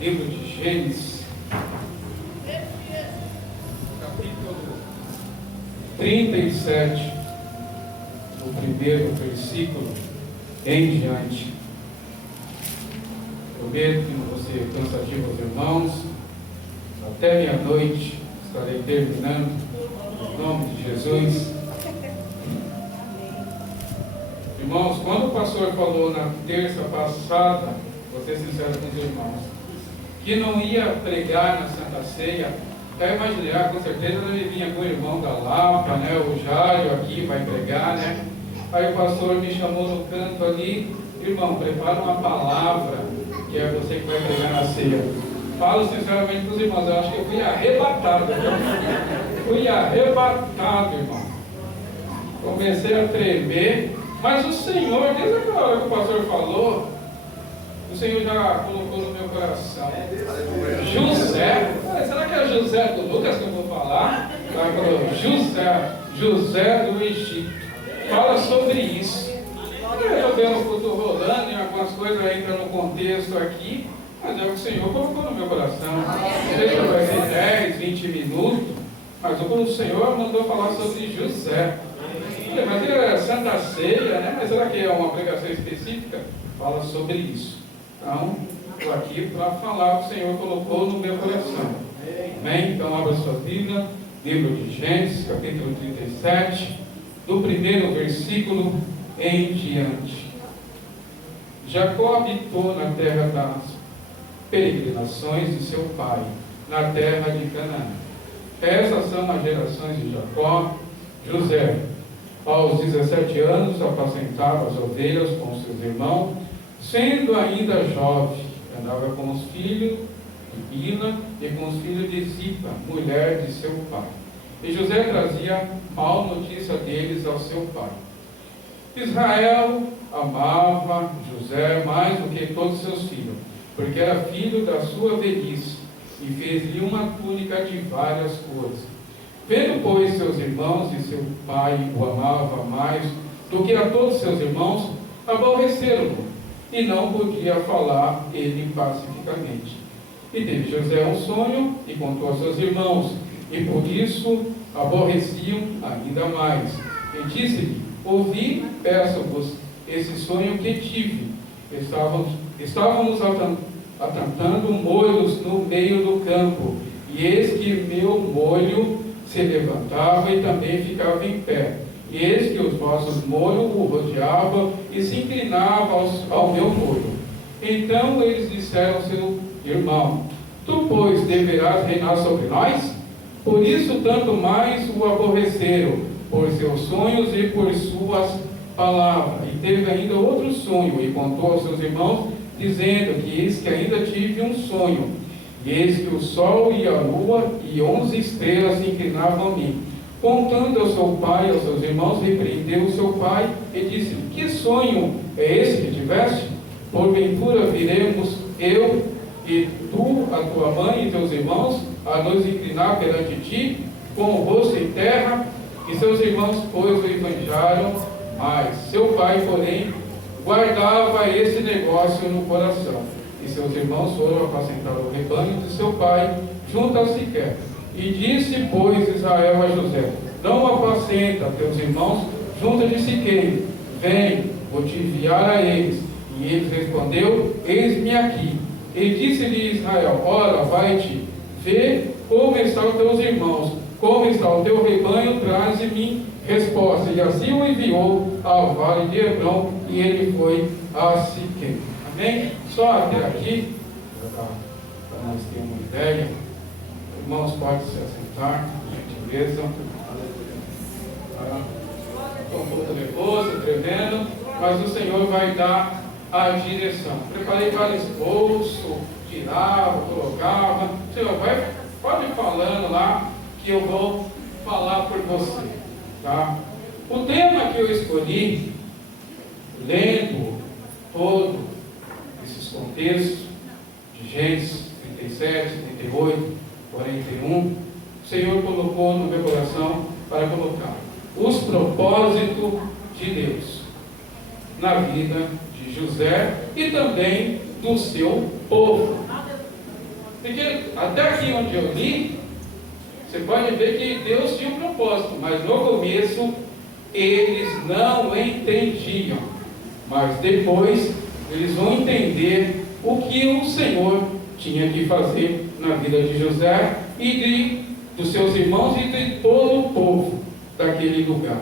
livro de Gênesis, capítulo 37, no primeiro versículo em diante. Prometo que não vou ser cansativo aos irmãos. Até meia-noite estarei terminando, em nome de Jesus. Irmãos, quando o pastor falou na terça passada, vou ser sincero com os irmãos, que não ia pregar na Santa Ceia, eu imaginei, com certeza deve vir algum irmão da Lapa, né? O Jário aqui vai pregar, né? Aí o pastor me chamou no canto ali: irmão, prepara uma palavra, que é você que vai pregar na ceia. Falo sinceramente para os irmãos, eu acho que eu fui arrebatado, irmão. Comecei a tremer, mas o Senhor, desde aquela hora que o pastor falou, o Senhor já colocou no meu coração. José, será que é José do Lucas que eu vou falar? Ela falou, José do Egito. Fala sobre isso. Eu estou vendo o futuro rolando e algumas coisas entram no contexto aqui, mas é o que o Senhor colocou no meu coração. Não sei se vai ser 10, 20 minutos, mas o Senhor mandou falar sobre José. Mas é Santa Ceia, né? Mas será que é uma pregação específica? Fala sobre isso. Então, estou aqui para falar o que o Senhor colocou no meu coração. Amém? Então, abra sua Bíblia, livro de Gênesis, capítulo 37, do primeiro versículo em diante. Jacó habitou na terra das peregrinações de seu pai, na terra de Canaã. Essas são as gerações de Jacó. José, aos 17 anos, apacentava as ovelhas com seus irmãos, sendo ainda jovem, andava com os filhos de Bila e com os filhos de Zipa, mulher de seu pai. E José trazia mal notícia deles ao seu pai. Israel amava José mais do que todos seus filhos, porque era filho da sua velhice, e fez-lhe uma túnica de várias cores. Vendo, pois, seus irmãos e seu pai o amava mais do que a todos seus irmãos, aborreceram-no, e não podia falar ele pacificamente. E teve José um sonho, e contou aos seus irmãos, e por isso aborreciam ainda mais. E disse-lhe: ouvi, peço-vos esse sonho que tive. Estávamos atantando molhos no meio do campo, e eis que meu molho se levantava e também ficava em pé. E eis que os vossos molhos o rodeavam e se inclinavam ao meu molho. Então eles disseram ao seu irmão: tu, pois, deverás reinar sobre nós? Por isso, tanto mais o aborreceram, por seus sonhos e por suas palavras. E teve ainda outro sonho, e contou aos seus irmãos, dizendo que eis que ainda tive um sonho. E eis que o sol e a lua e 11 estrelas se inclinavam a mim. Contando ao seu pai e aos seus irmãos, repreendeu o seu pai e disse: que sonho é esse que tiveste? Porventura viremos eu e tu, a tua mãe e teus irmãos, a nos inclinar perante ti, com o rosto em terra? E seus irmãos, pois, o enganjaram, mas seu pai, porém, guardava esse negócio no coração. E seus irmãos foram apacentar o rebanho de seu pai junto a Siquém. E disse, pois, Israel a José: não apacenta teus irmãos junto de Siquém, vem, vou te enviar a eles. E ele respondeu: eis-me aqui. E disse-lhe Israel: ora, vai-te, vê como estão teus irmãos, como está o teu rebanho, traze-me resposta. E assim o enviou ao vale de Hebrom, e ele foi a Siquém. Amém? Só até aqui, para nós termos uma ideia. Irmãos, pode se assentar, gentileza. Estou um pouco nervoso, tremendo, mas o Senhor vai dar a direção. Preparei vários bolsos, tirava, colocava. O Senhor pode ir falando lá, que eu vou falar por você. Tá? O tema que eu escolhi, lendo todo esses contextos de Gênesis 37, 38, 41, o Senhor colocou no meu coração para colocar os propósitos de Deus na vida de José e também do seu povo. Porque até aqui onde eu li, você pode ver que Deus tinha um propósito, mas no começo eles não entendiam. Mas depois eles vão entender o que o Senhor tinha que fazer na vida de José e dos seus irmãos e de todo o povo daquele lugar.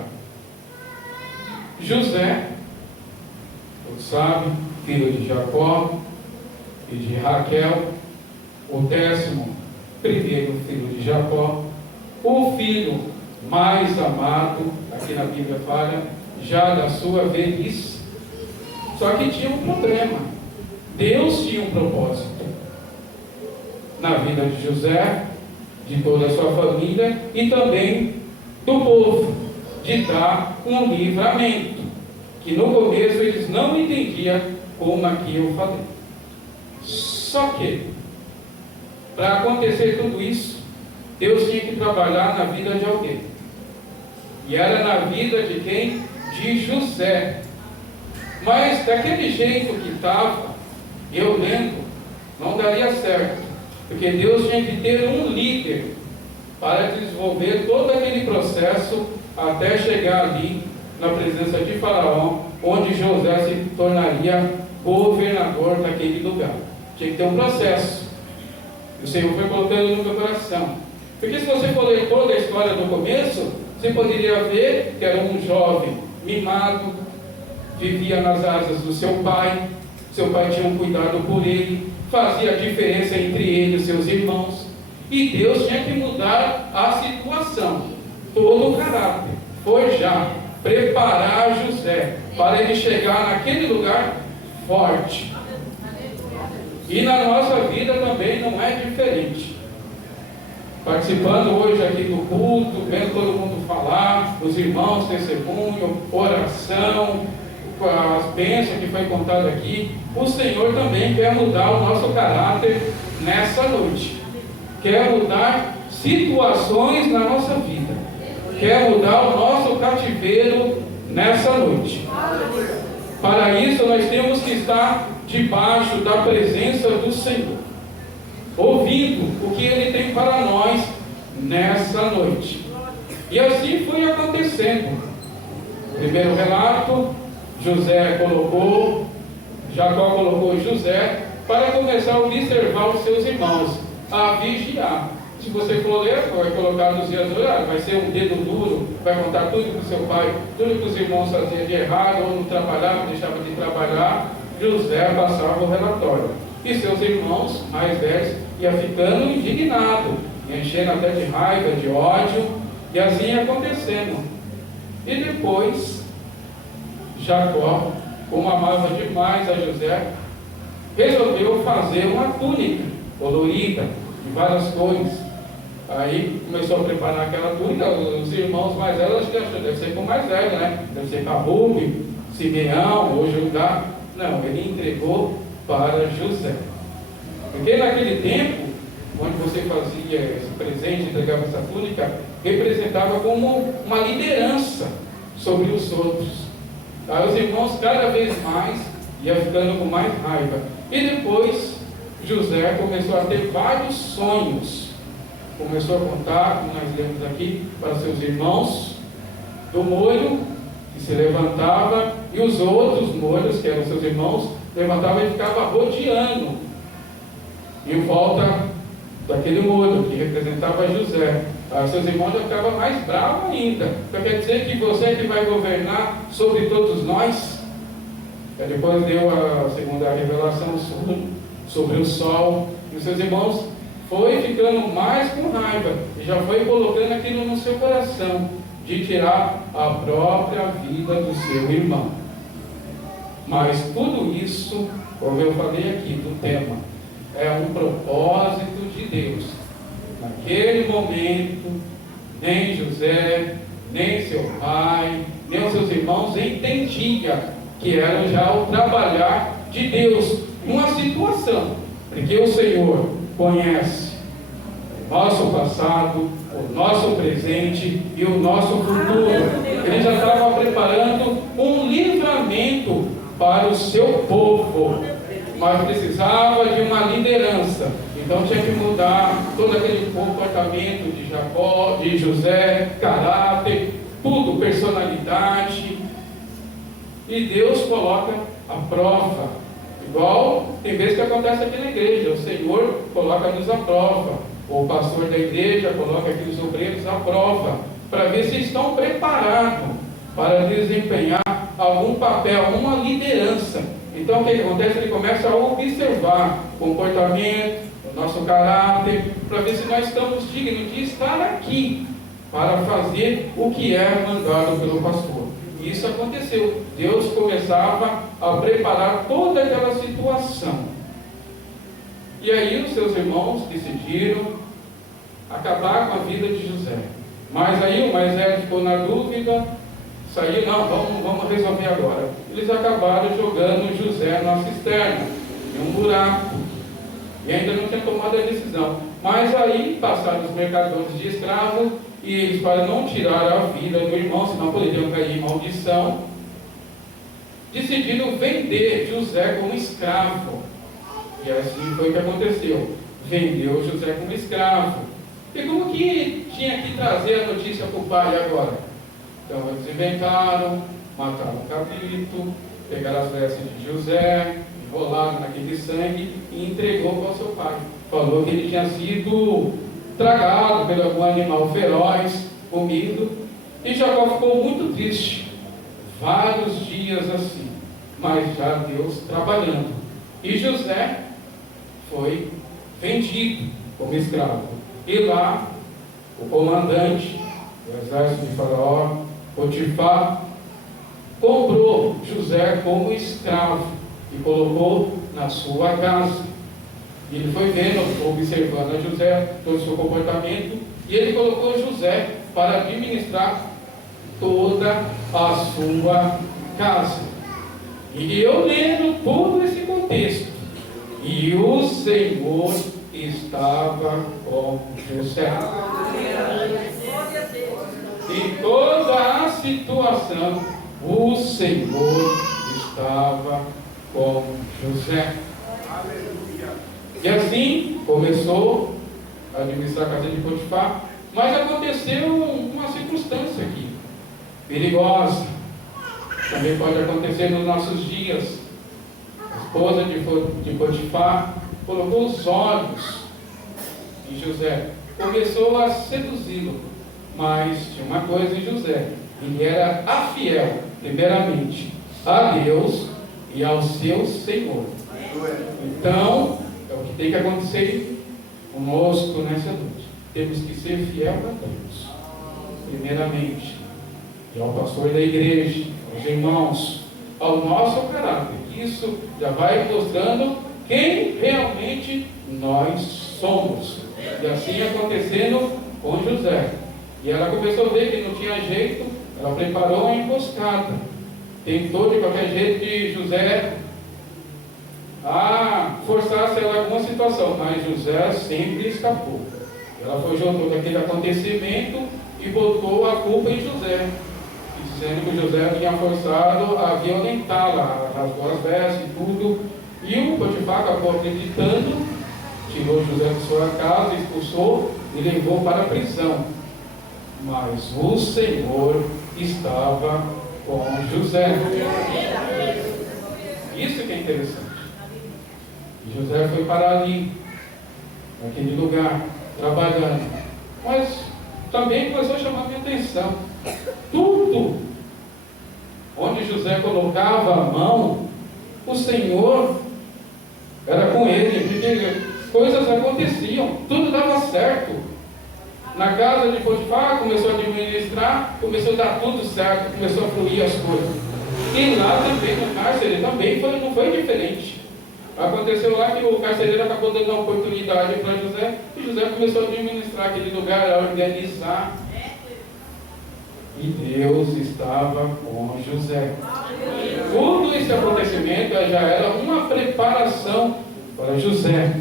José, todos sabem, filho de Jacó e de Raquel, o 11º filho de Jacó, o filho mais amado, aqui na Bíblia fala, já da sua velhice. Só que tinha um problema. Deus tinha um propósito na vida de José, de toda a sua família e também do povo, de dar um livramento, que no começo eles não entendiam, como aqui eu falei. Só que, para acontecer tudo isso, Deus tinha que trabalhar na vida de alguém. E era na vida de quem? De José. Mas daquele jeito que estava, eu lendo, não daria certo. Porque Deus tinha que ter um líder para desenvolver todo aquele processo até chegar ali na presença de Faraó, onde José se tornaria governador daquele lugar. Tinha que ter um processo. O Senhor foi colocando no meu coração. Porque se você for ler toda a história do começo, você poderia ver que era um jovem mimado, vivia nas asas do seu pai tinha um cuidado por ele, fazia a diferença entre ele e seus irmãos, e Deus tinha que mudar a situação, todo o caráter, forjar, preparar José, para ele chegar naquele lugar forte. E na nossa vida também não é diferente. Participando hoje aqui do culto, vendo todo mundo falar, os irmãos, testemunho, oração, as bênçãos que foi contado aqui, o Senhor também quer mudar o nosso caráter nessa noite. Quer mudar situações na nossa vida. Quer mudar o nosso cativeiro nessa noite. Para isso nós temos que estar debaixo da presença do Senhor, ouvindo o que Ele tem para nós nessa noite. E assim foi acontecendo. Primeiro relato, Jacó colocou José para começar a observar os seus irmãos, a vigiar. Se você for ler, vai colocar nos dias do horário, vai ser um dedo duro, vai contar tudo que o seu pai, tudo que os irmãos faziam de errado, ou não trabalhavam, deixavam de trabalhar. José passava o relatório. E seus irmãos mais velhos iam ficando indignados, enchendo até de raiva, de ódio, e assim ia acontecendo. E depois, Jacó, como amava demais a José, resolveu fazer uma túnica colorida, de várias cores. Aí começou a preparar aquela túnica. Os irmãos mais velhos, acho que deve ser com o mais velho, né? Deve ser para Rubem, Simeão ou Judá. Não, ele entregou para José. Porque naquele tempo, onde você fazia esse presente, entregava essa túnica, representava como uma liderança sobre os outros. Aí os irmãos cada vez mais iam ficando com mais raiva. E depois José começou a ter vários sonhos. Começou a contar, como nós lemos aqui, para seus irmãos, do molho que se levantava, e os outros molhos, que eram seus irmãos, levantavam e ficavam rodeando em volta daquele molho que representava José. Aí seus irmãos já ficavam mais bravos ainda. Então quer dizer que você que vai governar sobre todos nós? Aí depois deu a segunda revelação sobre o sol, e os seus irmãos foi ficando mais com raiva, e já foi colocando aquilo no seu coração, de tirar a própria vida do seu irmão. Mas tudo isso, como eu falei aqui do tema, é um propósito de Deus. Naquele momento, nem José, nem seu pai, nem os seus irmãos entendiam que era já o trabalhar de Deus em uma situação, porque o Senhor conhece o nosso passado, o nosso presente e o nosso futuro. Ele já estava preparando um livramento para o seu povo, mas precisava de uma liderança, aliança. Então tinha que mudar todo aquele comportamento de Jacó, de José, caráter, tudo, personalidade. E Deus coloca a prova. Igual tem vezes que acontece aqui na igreja, o Senhor coloca-nos à prova. O pastor da igreja coloca aqui os obreiros à prova, para ver se estão preparados para desempenhar algum papel, alguma liderança. Então o que acontece? Ele começa a observar o comportamento, o nosso caráter, para ver se nós estamos dignos de estar aqui, para fazer o que é mandado pelo pastor. E isso aconteceu. Deus começava a preparar toda aquela situação. E aí os seus irmãos decidiram acabar com a vida de José. Mas aí o mais velho ficou na dúvida, saiu, não, vamos resolver agora. Eles acabaram jogando José na cisterna, em um buraco, e ainda não tinha tomado a decisão. Mas aí passaram os mercadores de escravos, e eles, para não tirar a vida do irmão, senão poderiam cair em maldição, decidiram vender José como escravo. E assim foi o que aconteceu. Vendeu José como escravo. E como que tinha que trazer a notícia para o pai agora? Então eles inventaram, mataram o cabrito, pegaram as vestes de José, enrolaram naquele sangue e entregou para o seu pai. Falou que ele tinha sido tragado por algum animal feroz, comido. E Jacó ficou muito triste, vários dias assim, mas já Deus trabalhando. E José foi vendido como escravo. E lá, o comandante do exército de Faraó, Potifar, comprou José como escravo e colocou na sua casa. E ele foi vendo, observando a José, todo o seu comportamento, e ele colocou José para administrar toda a sua casa. E eu lendo todo esse contexto, e o Senhor estava com José. Em toda a situação, o Senhor estava com José. E assim começou a administrar a casa de Potifar. Mas aconteceu uma circunstância aqui, perigosa. Também pode acontecer nos nossos dias. A esposa de Potifar colocou os olhos em José, começou a seduzi-lo, mas tinha uma coisa em José: ele era afiel, primeiramente, a Deus e ao seu Senhor. Então, é o que tem que acontecer conosco nessa noite. Temos que ser fiel a Deus, primeiramente, e ao pastor da igreja, aos irmãos, ao nosso caráter. Isso já vai mostrando quem realmente nós somos. E assim acontecendo com José. E ela começou a ver que não tinha jeito, ela preparou uma emboscada. Tentou de qualquer jeito de José forçasse ela em alguma situação, mas José sempre escapou. Ela foi junto daquele acontecimento e botou a culpa em José, dizendo que José tinha forçado a violentá-la, rasgou as vestes e tudo. E o Potifar acabou acreditando, tirou José de sua casa, expulsou e levou para a prisão. Mas o Senhor estava com José. Isso que é interessante. E José foi parar ali, naquele lugar, trabalhando. Mas também começou a chamar minha atenção. Tudo onde José colocava a mão, o Senhor era com ele, porque coisas aconteciam, tudo dava certo. Na casa de Potifar começou a administrar, começou a dar tudo certo, começou a fluir as coisas. E lá também, no cárcere, também não foi diferente. Aconteceu lá que o carcereiro acabou dando uma oportunidade para José, e José começou a administrar aquele lugar, a organizar. E Deus estava com José. Todo esse acontecimento já era uma preparação para José.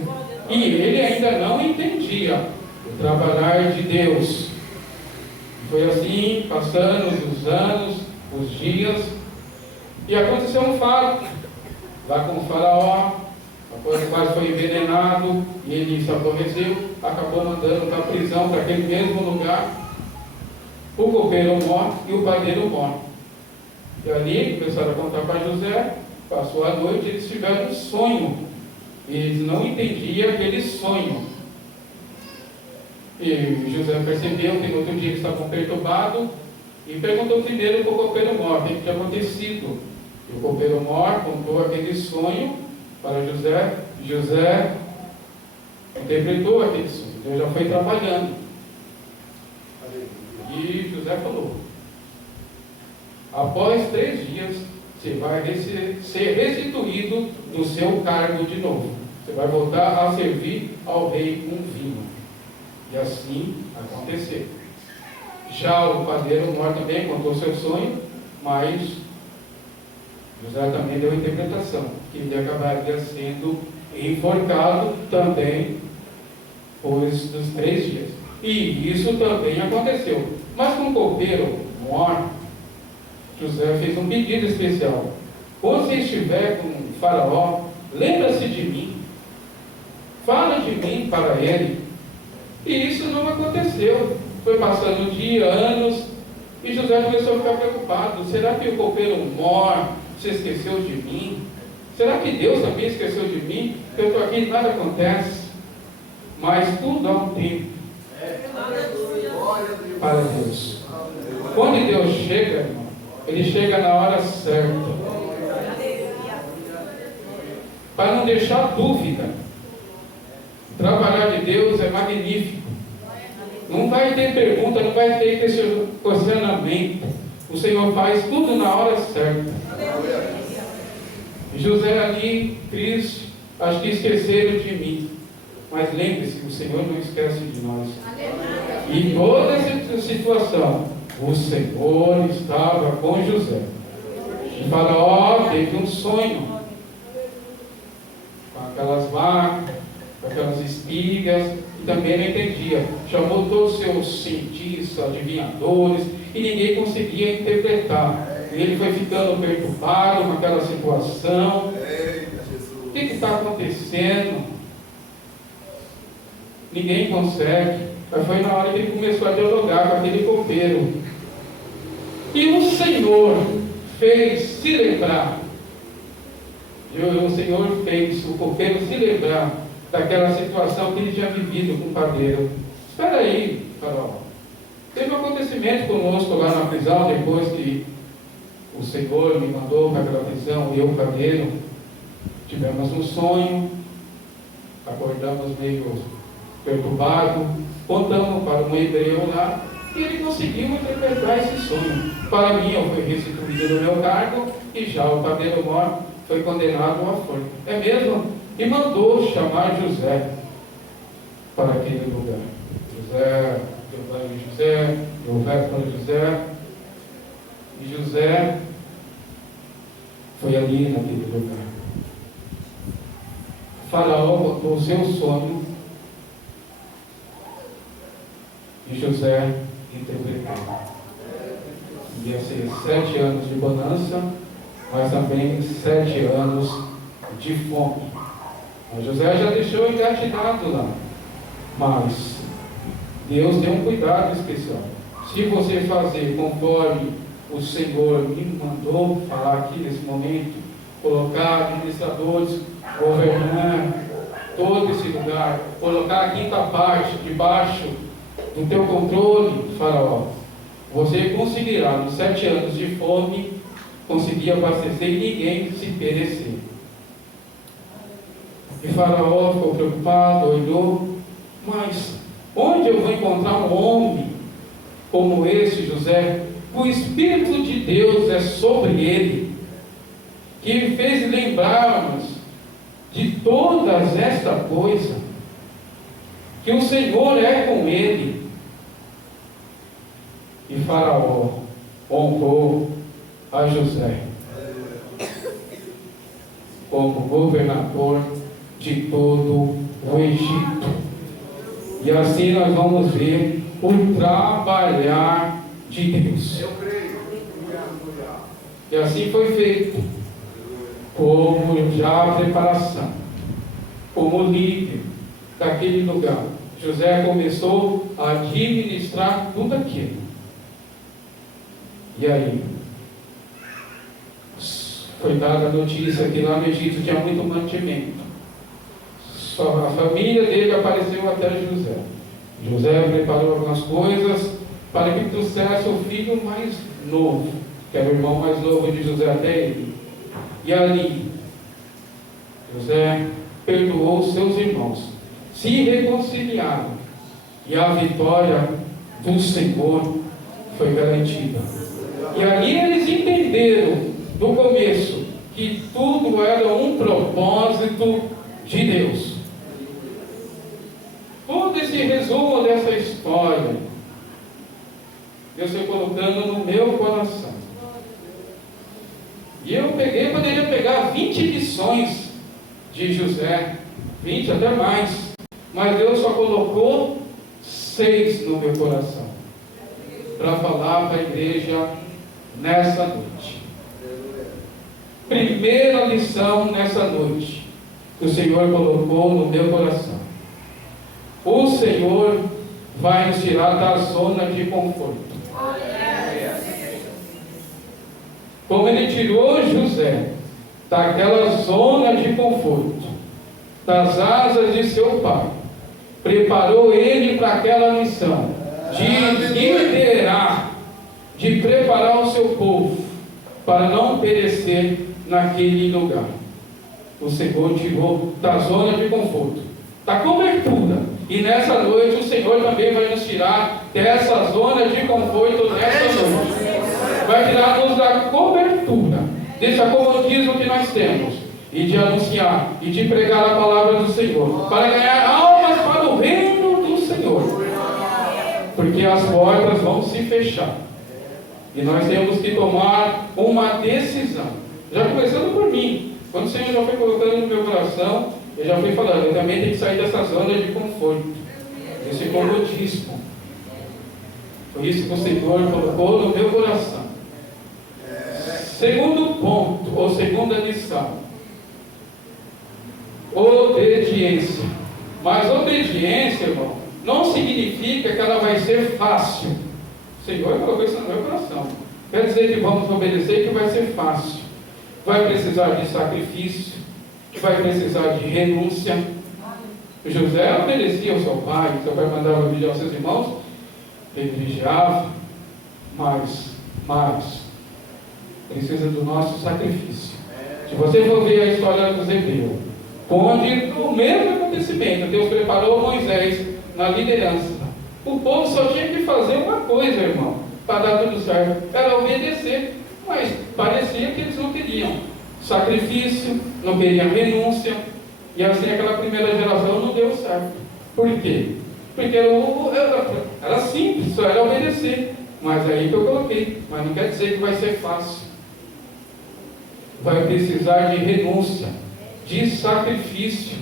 E ele ainda não entendia o trabalhar de Deus. Foi assim, passando os anos, os dias, e aconteceu um fato. Lá com o Faraó, quase foi envenenado, e ele se aborreceu, acabou mandando para a prisão, para aquele mesmo lugar. O copeiro morre e o padeiro morre. E ali começaram a contar para José, passou a noite, eles tiveram um sonho. Eles não entendiam aquele sonho. E José percebeu que no outro dia eles estavam perturbados e perguntou primeiro para o copeiro mor o que tinha acontecido. E o copeiro mor contou aquele sonho para José. José interpretou aquele sonho. Ele já foi trabalhando. E José falou: após 3 dias você vai ser restituído do seu cargo de novo. Você vai voltar a servir ao rei com vinho. E assim aconteceu. Já o padeiro mor também contou seu sonho, mas José também deu a interpretação que ele acabaria sendo enforcado também depois dos 3 dias. E isso também aconteceu. Mas com o copeiro mor, José fez um pedido especial: quando você estiver com o faraó, lembra-se de mim, fala de mim para ele. E isso não aconteceu. Foi passando dia, anos, e José começou a ficar preocupado: será que o copeiro mor se esqueceu de mim? Será que Deus também esqueceu de mim? Que eu estou aqui e nada acontece. Mas tudo há um tempo para Deus. Quando Deus chega, irmão, Ele chega na hora certa. Para não deixar dúvida, trabalhar de Deus é magnífico. Não vai ter pergunta, não vai ter questionamento. O Senhor faz tudo na hora certa. José ali, triste, acho que esqueceram de mim. Mas lembre-se, o Senhor não esquece de nós. E toda essa situação, o Senhor estava com José. E Faraó teve um sonho com aquelas vacas, com aquelas espigas, e também não entendia. Chamou todos os seus cientistas, adivinhadores, e ninguém conseguia interpretar. E ele foi ficando perturbado com aquela situação. O que está acontecendo? Ninguém consegue. Mas foi na hora que ele começou a dialogar com aquele copeiro. E o Senhor fez se lembrar. O Senhor fez o copeiro se lembrar daquela situação que ele tinha vivido com o padeiro. Espera aí, Faraó. Teve um acontecimento conosco lá na prisão, depois que o Senhor me mandou para aquela prisão, eu, padeiro, tivemos um sonho, acordamos meio perturbado, contamos para um hebreu lá, e ele conseguiu interpretar esse sonho. Para mim, eu fui restituído do meu cargo, e já o padeiro mor foi condenado à forca. É mesmo? E mandou chamar José para aquele lugar. José, deu verbo para José, e José foi ali naquele lugar. O Faraó botou o seu sonho, e José interpretou. Ia ser 7 anos de bonança, mas também 7 anos de fome. Mas José já deixou engatilhado lá. Mas Deus tem um cuidado especial. Se você fazer conforme o Senhor me mandou falar aqui nesse momento, colocar administradores, governar todo esse lugar, colocar a quinta parte debaixo do teu controle, Faraó, você conseguirá, nos 7 anos de fome, conseguir abastecer e ninguém se perecer. E Faraó ficou preocupado, olhou: mas onde eu vou encontrar um homem como esse José, que o Espírito de Deus é sobre ele, que me fez lembrar-nos de todas esta coisa, que o Senhor é com ele. E Faraó honrou a José como governador de todo o Egito. E assim nós vamos ver o trabalhar de Deus. E assim foi feito, como já a preparação. como líder daquele lugar. José começou a administrar tudo aquilo. E aí, foi dada a notícia que lá no Egito tinha muito mantimento. Só a família dele apareceu até José. José preparou algumas coisas para que trouxesse o filho mais novo, que era o irmão mais novo de José até ele. E ali, José perdoou seus irmãos, se reconciliaram, e a vitória do Senhor foi garantida. E ali eles entenderam, no começo, que tudo era um propósito de Deus. Todo esse resumo dessa história, Deus foi colocando no meu coração. E eu poderia pegar 20 lições de José, 20 até mais, mas Deus só colocou 6 no meu coração, para falar para a igreja nessa noite. Primeira lição nessa noite, que o Senhor colocou no meu coração: o Senhor vai nos tirar da zona de conforto. Como Ele tirou José daquela zona de conforto, das asas de seu pai, preparou ele para aquela missão de liderar, de preparar o seu povo para não perecer naquele lugar. O Senhor tirou da zona de conforto, da cobertura, e nessa noite o Senhor também vai nos tirar dessa zona de conforto nessa noite. Vai tirar-nos da cobertura, desse acomodismo que nós temos, e de anunciar, e de pregar a palavra do Senhor, para ganhar almas para o reino do Senhor, porque as portas vão se fechar, e nós temos que tomar uma decisão, já começando por mim. Quando o Senhor já foi colocando no meu coração, eu já fui falando, eu também tenho que sair dessa zona de conforto, desse comodismo. Foi isso que o Senhor colocou no meu coração. Segundo ponto, ou segunda lição: obediência. Mas obediência, irmão, não significa que ela vai ser fácil. O Senhor colocou isso no meu coração. Quer dizer que vamos obedecer e que vai ser fácil. Vai precisar de sacrifício, vai precisar de renúncia. José obedecia ao seu pai mandava vigiar os seus irmãos, ele vigiava, mas precisa do nosso sacrifício. Se você for ver a história dos Hebreus, onde o mesmo acontecimento, Deus preparou Moisés na liderança, o povo só tinha que fazer uma coisa, irmão, para dar tudo certo, era obedecer, mas parecia que eles não queriam sacrifício, não queriam renúncia, e assim aquela primeira geração não deu certo. Por quê? Porque era simples, só era obedecer. Mas aí que eu coloquei, mas não quer dizer que vai ser fácil. Vai precisar de renúncia, de sacrifício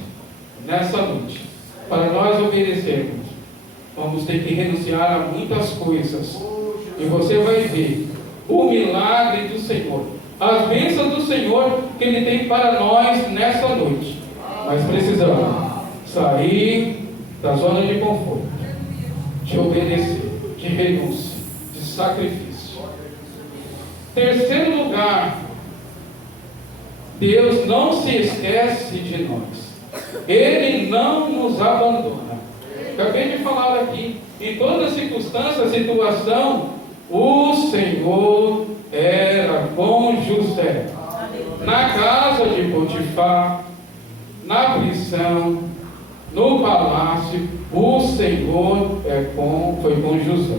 nessa noite. Para nós obedecermos, vamos ter que renunciar a muitas coisas. E você vai ver o milagre do Senhor, as bênçãos do Senhor que Ele tem para nós nessa noite. Mas precisamos sair da zona de conforto, de obedecer, de renúncia, de sacrifício. Terceiro lugar, Deus não se esquece de nós. Ele não nos abandona. Acabei de falar aqui, em toda circunstância, situação, o Senhor era com José. Na casa de Potifar, na prisão, no palácio, o Senhor foi com José.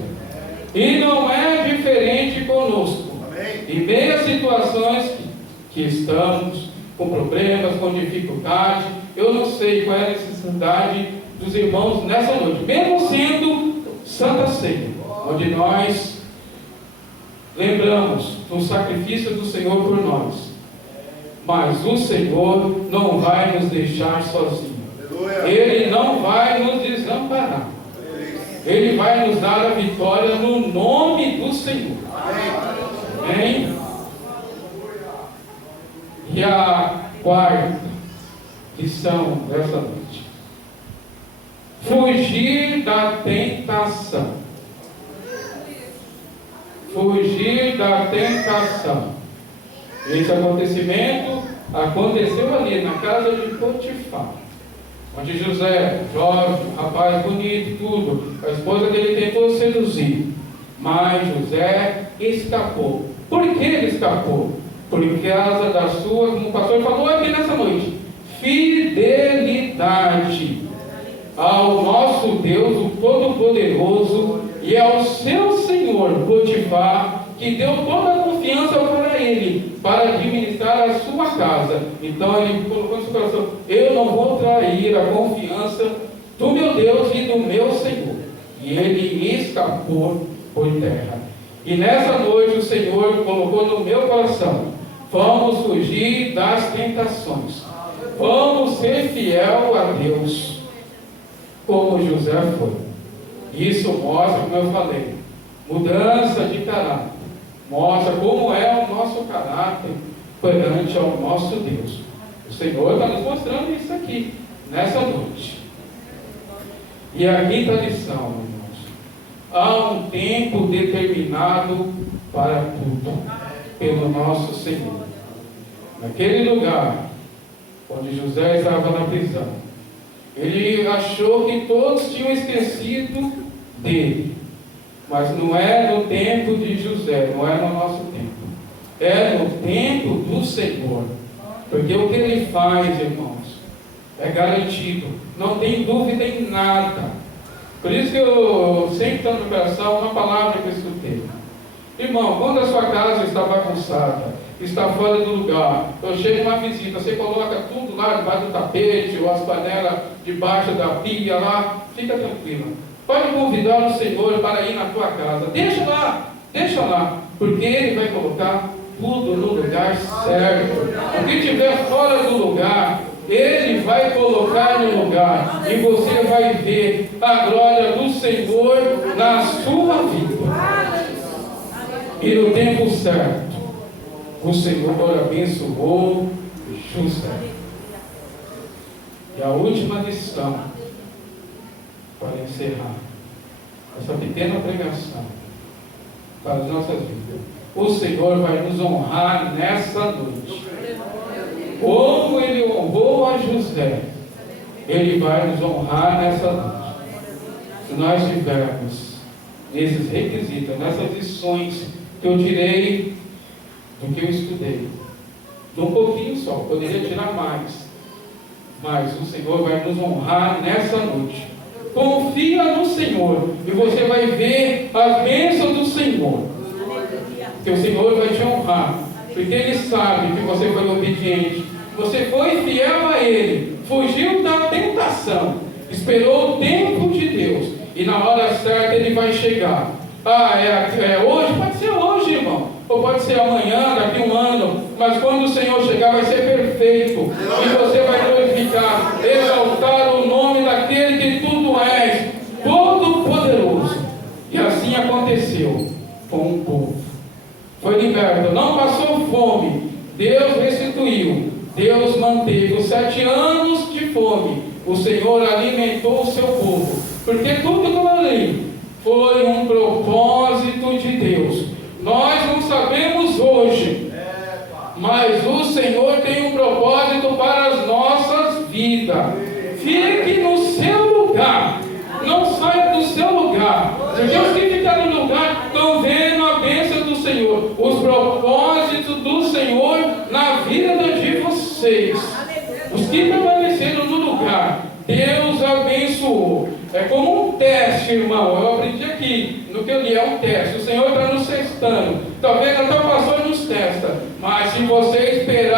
E não é diferente conosco. Em meio a situações que estamos com problemas, com dificuldade, eu não sei qual é a necessidade dos irmãos nessa noite, mesmo sendo Santa Ceia, onde nós lembramos do sacrifício do Senhor por nós, mas o Senhor não vai nos deixar sozinhos. Ele não vai nos desamparar. Ele vai nos dar a vitória no nome do Senhor. Amém? E a quarta lição dessa noite. Fugir da tentação. Fugir da tentação. Esse acontecimento aconteceu ali na casa de Potifar, onde José, jovem, rapaz bonito, tudo, a esposa dele tentou seduzir, mas José escapou. Por que ele escapou? Por causa da sua, como o pastor falou aqui nessa noite, fidelidade ao nosso Deus, o Todo-Poderoso, e ao seu senhor Potifar, que deu toda a confiança para ele, para administrar a sua casa. Então ele colocou no seu coração: eu não vou trair a confiança do meu Deus e do meu Senhor. E ele escapou por terra. E nessa noite o Senhor colocou no meu coração: vamos fugir das tentações, vamos ser fiel a Deus, como José foi. Isso mostra, como eu falei, mudança de caráter, mostra como é o nosso caráter perante ao nosso Deus. O Senhor está nos mostrando isso aqui, nessa noite. E a quinta lição, irmãos: há um tempo determinado para tudo, pelo nosso Senhor. Naquele lugar onde José estava na prisão, ele achou que todos tinham esquecido dele, mas não é no tempo de José, não é no nosso tempo, é no tempo do Senhor, porque o que ele faz, irmãos, é garantido, não tem dúvida em nada. Por isso que eu sempre estou no meu coração uma palavra que eu escutei: irmão, quando a sua casa está bagunçada, está fora do lugar, eu chego uma visita, você coloca tudo lá debaixo do tapete, ou as panelas debaixo da pia lá, fica tranquilo. Pode convidar o Senhor para ir na tua casa, deixa lá, porque Ele vai colocar tudo no lugar certo. O que estiver fora do lugar, Ele vai colocar no lugar, e você vai ver a glória do Senhor na sua vida. E no tempo certo, o Senhor abençoou José. E a última lição, para encerrar essa pequena pregação para as nossas vidas: o Senhor vai nos honrar nessa noite. Como Ele honrou a José, Ele vai nos honrar nessa noite. Se nós tivermos esses requisitos, nessas lições que eu tirei do que eu estudei, de um pouquinho só, poderia tirar mais, mas o Senhor vai nos honrar nessa noite. Confia no Senhor e você vai ver as bênçãos do Senhor, que o Senhor vai te honrar, porque Ele sabe que você foi obediente, você foi fiel a Ele, fugiu da tentação, esperou o tempo de Deus, e na hora certa Ele vai chegar. É hoje? Pode ser hoje, irmão, ou pode ser amanhã, daqui um ano, mas quando o Senhor chegar vai ser perfeito, e você vai glorificar, exaltar o nome daquele que tudo és, Todo-Poderoso. E assim aconteceu com o povo, foi liberto, não passou fome, Deus restituiu, Deus manteve os 7 anos de fome, o Senhor alimentou o seu povo, porque tudo que eu li foi um propósito de Deus. Nós não sabemos hoje, mas o Senhor tem um propósito para as nossas vidas. Fique no seu lugar, não saia do seu lugar, porque os que ficaram no lugar estão vendo a bênção do Senhor, os propósitos do Senhor na vida de vocês. Os que permaneceram no lugar, Deus abençoou. É como um teste, irmão. Eu aprendi aqui, no que eu li, é um teste. O Senhor está nos testando. Talvez até o pastor nos testa, mas se você esperar